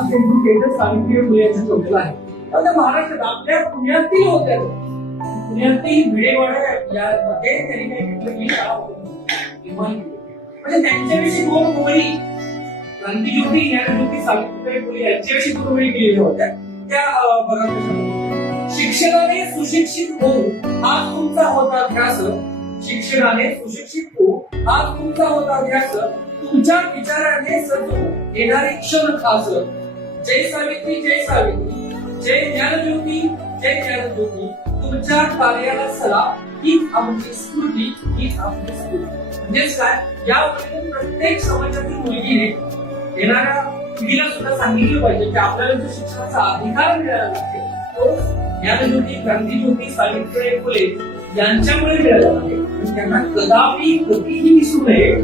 हा Facebook page Savitribai Phule यांचा ठेवलेला आहे. तर महाराष्ट्रात आपल्या पुण्यातील होत्या, पुण्यातील भिडेवाडा यामध्ये त्यांनी काय घेतलं की म्हणजे त्यांच्याविषयी दोन ओळी क्रांतीज्योती ज्ञानज्योती सावित्रीबाई फुले यांच्याविषयी दोन ओळी केलेल्या होत्या. त्या बघा शिक्षणाने सुशिक्षित होऊ हा तुमचा होता ध्यास, शिक्षणाने सुशिक्षित होऊ हा तुमचा होता ध्यास, तुमच्या विचाराने सजू येणारे क्षण खास. जय सावित्री जय सावित्री, जय ज्ञानज्योती जय ज्ञानज्योती, तुमच्या कार्याला सलाम, हीच आमची स्फूर्ती, हीच आमची स्फूर्ती. म्हणजेच काय, या वरून प्रत्येक समाजातील मुलगीने येणाऱ्या पिढीला सुद्धा सांगितलं पाहिजे की आपल्याला जो शिक्षणाचा अधिकार मिळाला आहे तो ज्ञानज्योती क्रांतीज्योती सावित्रीबाई फुले यांच्यामुळे मिळाला आहे. त्यांना कदापि कधीही विसरू नये.